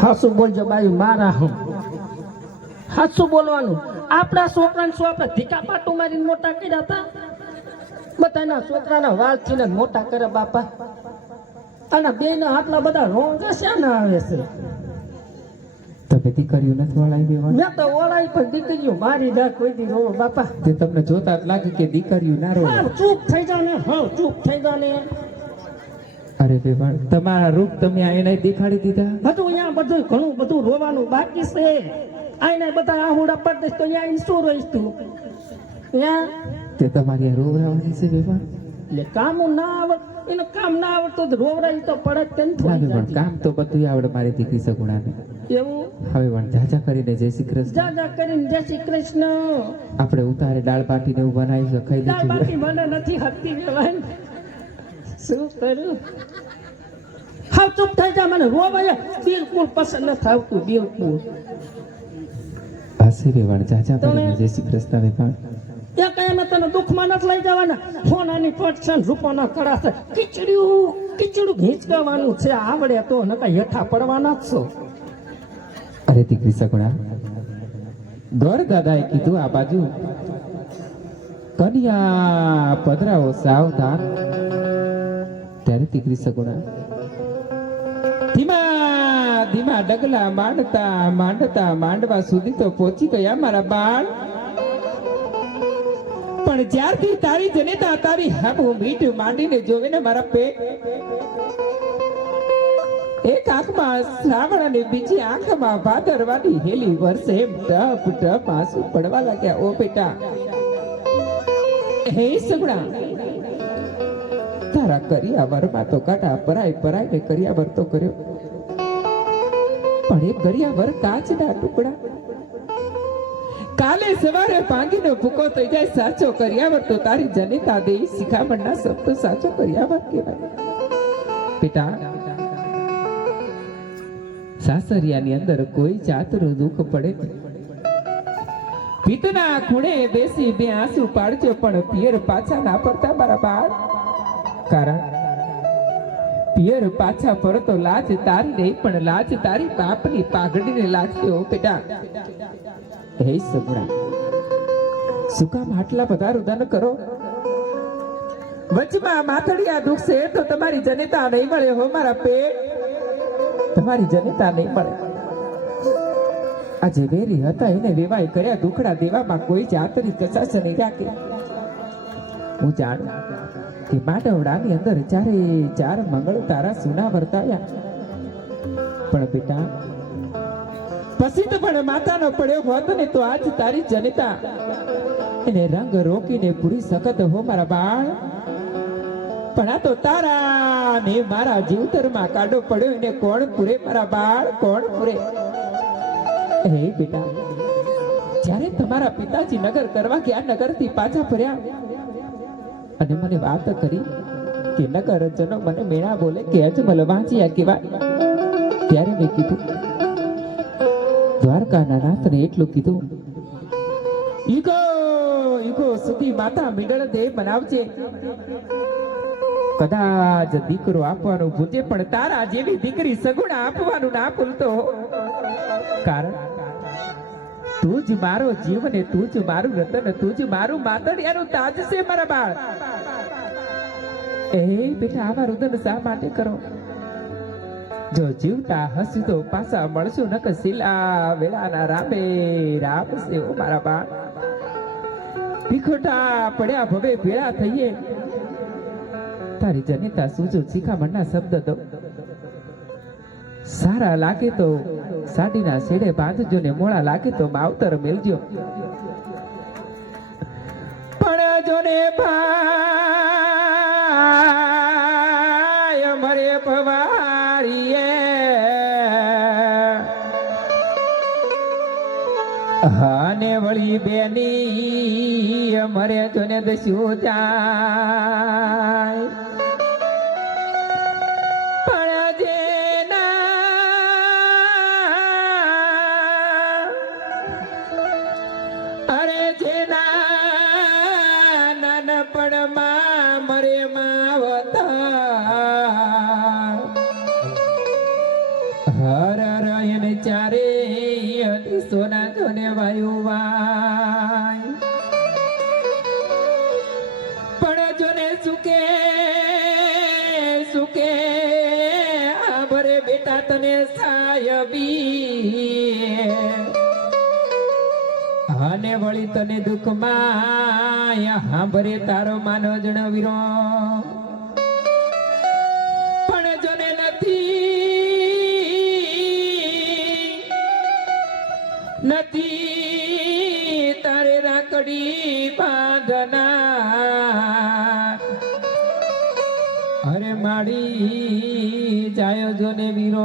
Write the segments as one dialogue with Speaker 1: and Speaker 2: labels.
Speaker 1: હાસુ બોલજો બાઈ મારા હું હાસુ બોલવાનું. આપણા છોકરાને શું આપણે ધીકા પાટું મારીને મોટા કર્યા હતા. બધાના છોકરાના વાળ ને મોટા કરે બાપા. અને બે ના આટલા બધા રોંગ શાના આવે છે?
Speaker 2: તમે દીકરીઓ નથી વળાવી દેવા
Speaker 1: મેં તો ઓળાઈ પણ દીકરીઓ મારી દા કોઈ દી રોવો બાપા.
Speaker 2: તે તમને જોતા જ લાગે કે દીકરીઓ ના રોવે.
Speaker 1: ચૂપ થઈ જા ને હા ચૂપ થઈ જા ને
Speaker 2: અરે બેવાણ તમારા રૂપ તમે એને દેખાડી દીધા?
Speaker 1: બધું અહીંયા બધું ઘણું બધું રોવાનું બાકી છે. આઈને બધા આહુડા પડે તો અહીંયા શું તું ત્યાં
Speaker 2: તે તમારી રોવરાવાની છે બેવાણ
Speaker 1: એટલે કામ ના આવડ એને કામ ના આવડતું તો રોવરાઈ તો પડે તેમ ને થોડી
Speaker 2: પણ કામ તો બધું આવડે મારી દીકરી સગુણાને.
Speaker 1: એવું?
Speaker 2: હવે પણ જાજા કરીને જય શ્રી કૃષ્ણ.
Speaker 1: જા જા કરીને જય શ્રી કૃષ્ણ.
Speaker 2: આપણે ઉતારે દાળ બાટીને એવું બનાવી ખાઈ
Speaker 1: દાળ બાકી મને નથી હકતી કહેવાય શું કરું હા ચૂપ થઈ જા મને રોવાય બિલકુલ પસંદ નથી આવતું બિલકુલ.
Speaker 2: હશે બેવાણ જાજા કરીને જય શ્રી કૃષ્ણ બેવાણ
Speaker 1: એ કઈ અમે તને દુઃખમાં નથી લઈ જવાના. સોનાની પટ છે રૂપોના કડા છે. ખીચડ્યું ખીચડું ઘીંચવાનું છે આવડે તો નકા હેઠા પડવાના જ છો.
Speaker 2: અરે દીકરી સગુણા દોર દાદાએ કીધું આ બાજુ. કન્યા પધરાઓ સાવધાન. દીકરી સગુણા ધીમા ધીમા, ડગલા માંડતા માંડતા, માંડવા સુધી તો પહોંચી ગયા મારા બાળ. પણ જ્યારથી તારી જનેતા, તારી હાબુ મીઠ માંડીને જોવે ને મારા પે એક આંખમાં શ્રાવણ અને બીજી આંખમાં ભાદરવાની હેલી વર્ષે એમ ટપ ટપ આંસુ પડવા લાગ્યા, ઓ બેટા. હે સગડા તારા કરિયાવરમાં તો કાટા પરાય પરાય ને કરિયાવર તો કર્યો. પણ એ કરિયાવર કાચના ટુકડા. કાલે સવારે ભાંગીને ભૂકો થઈ જાય સાચો કરિયાવર તો તારી જનિતા દે શિખામણના શબ્દ સાચો કરિયાવર કહેવાય. પિતા સાસરિયાની અંદર કોઈ જાતનું દુઃખ પડે. પિતના ખૂણે બેસી બે આંસુ પાડજો, પણ પિયર પાછા ના પડતા મારા બાળ કારણ? પિયર પાછા ફરતો લાજ તારી નહીં, પણ લાજ તારી બાપની પાઘડીને લાગશે ઓ બેટા. હે સગુણા, શું કામ આટલા બધા રુદન કરો? વચમાં માથડિયા દુખશે તો તમારી જનતા નહીં મળે હો મારા પેટ. તમારી જનતા નહીં મળે. આ જે વેરી હતા, એને વેવાય કર્યા દુખડા દેવામાં કોઈ જાતની કચાશ નહીં રાખે. હું જાણું. કે માનવડાની અંદર ચારે ચાર મંગળ તારા સુના વર્તાયા. પણ બેટા પછી તો પણ માતાનો પડ્યો હોત ને તો આજ તારી જનતા એને રંગ રોકીને પૂરી સખત હો મારા બાળ. પણ આ તો તારા ને મારા જીવતરમાં કાઢો પડ્યો એને કોણ પૂરે મારા બાળ, કોણ પૂરે? હે બેટા, જ્યારે તમારા પિતાજી નગર કરવા ગયા, નગરથી પાછા ફર્યા અને મને વાત કરી કે નગર જનો મને મેળા બોલે કે અજમલ વાંચ્યા કેવાય ત્યારે મેં કીધું, દ્વારકાના નાથને એટલું કીધું ઈકો ઈકો સુધી માતા મિડળ દે બનાવજે કદાચ દીકરો આપવાનું ભૂજે, પણ તારા જેવી દીકરી સગુણા આપવાનું ના ભૂલતો. કારણ તું જ મારો જીવ ને તું જ મારું રતન, તું જ મારું માતડિયાનું તાજ છે મારા બાળ. એ બેટા, આવા રુદન શા માટે કરો? જો જીવતા હસી તો પાછા મળશું નક શિલા વેળાના રામે, રામ છે ઓ મારા બાળ. ભીખોટા પડ્યા ભવે ભેળા થઈએ. તારી જનિતા સૂજો શિખામણના શબ્દ દો સારા લાગે તો સાડીના શેડે બાંધજો ને મોળા લાગે તો માવતર મેલજો. પણ જો ને ભાઈ, અમારે ભવારીએ. હાને વળી બેની, અમારે જોને દસ્યું જાય. તને સાયબી. અને વળી તને દુઃખમાં હાંભરે તારો માનો જણાવીરો પણ જોને નથી. નથી તારે રાખડી બાંધના અરે માડી જાયો જોને વીરો.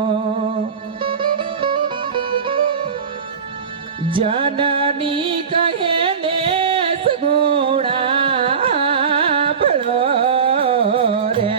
Speaker 2: જનની કહે ને સગુણા ભળો રે.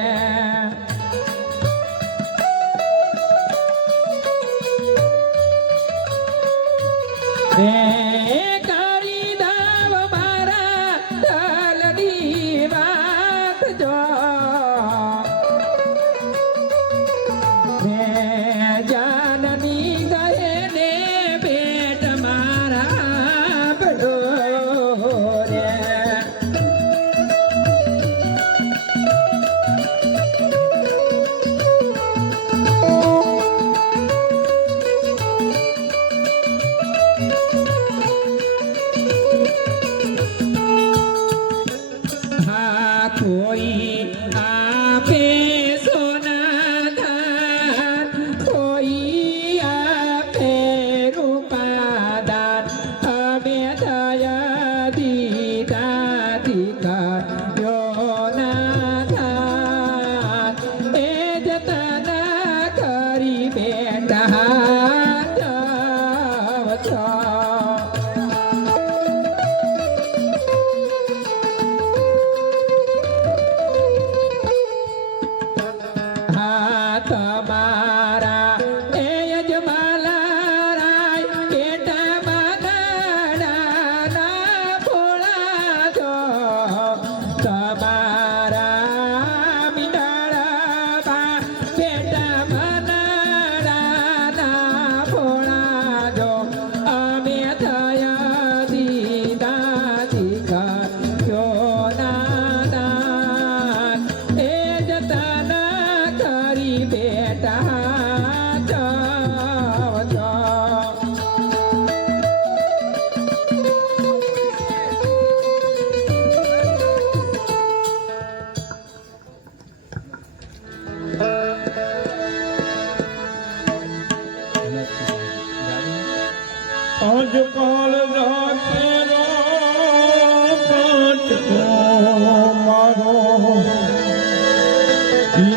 Speaker 2: Yeah.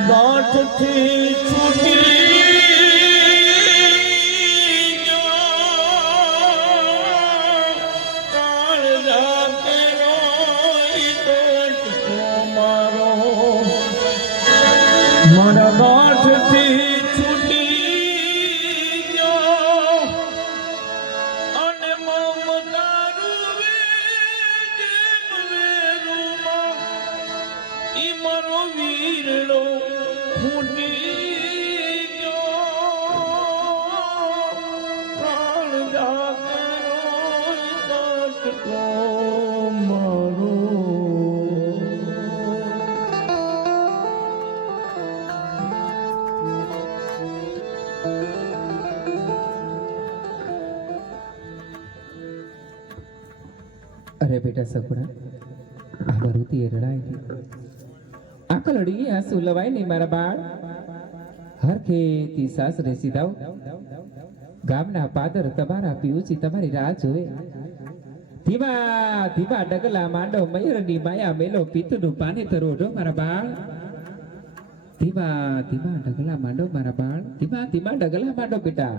Speaker 2: গাঁট থেকে મારો
Speaker 3: વીરડો ફૂટી પ્રાણ જાગરો મારો.
Speaker 2: અરે બેટા સગુણા આ મરુતી રડાય આંખ લડી આંસુ લવાય ને મારા બાળ? હરખેથી સાસરે સીધાવ ગામના પાદર તમારા પીયુસી તમારી રાહ જોવે. ધીમા ધીમા ડગલા માંડો મયુરની માયા મેલો પિત્તનું પાણી તરો જો મારા બાળ. ધીમા ધીમા ડગલા માંડો મારા બાળ. ધીમા ધીમા ડગલા માંડો બેટા.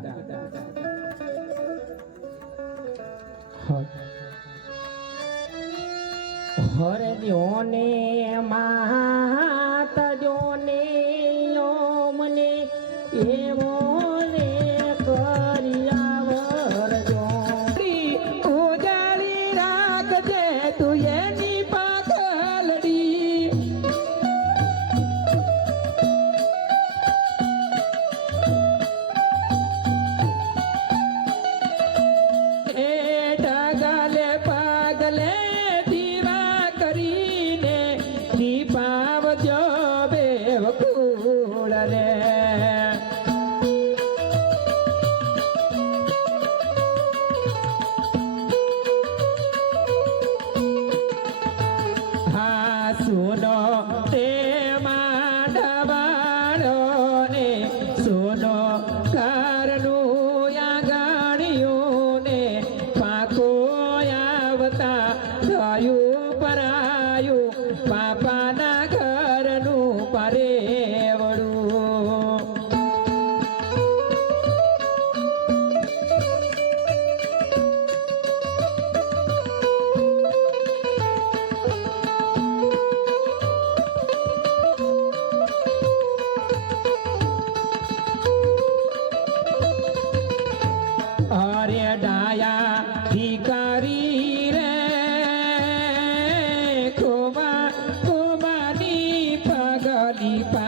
Speaker 1: હરજોને માત જોને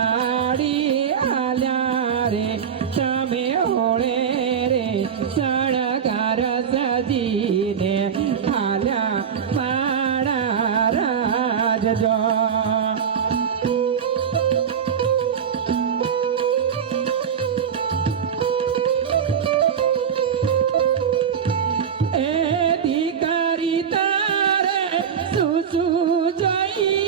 Speaker 1: સાડી આલ્યા રે, તમે ઓળે
Speaker 2: રે સળગાર સજીને આલ્યા પાડા રાજજો. એ દીકરી તારે સુસુ જઈ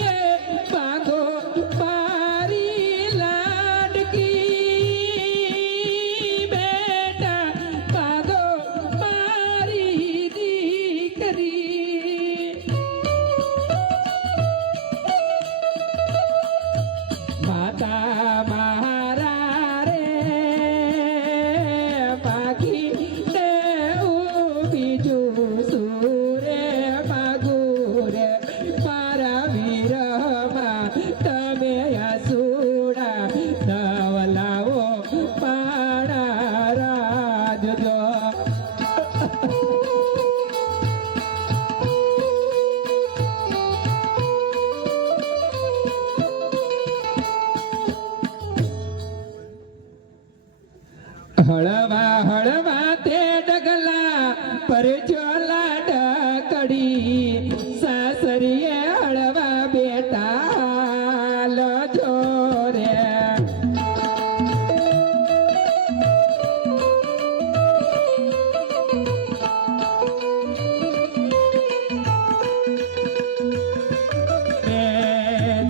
Speaker 2: હળવા હળવા તે ડગલા પર ચોલા ડકડી. સાસરીએ હળવા બેટા લો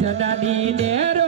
Speaker 2: જનાની ને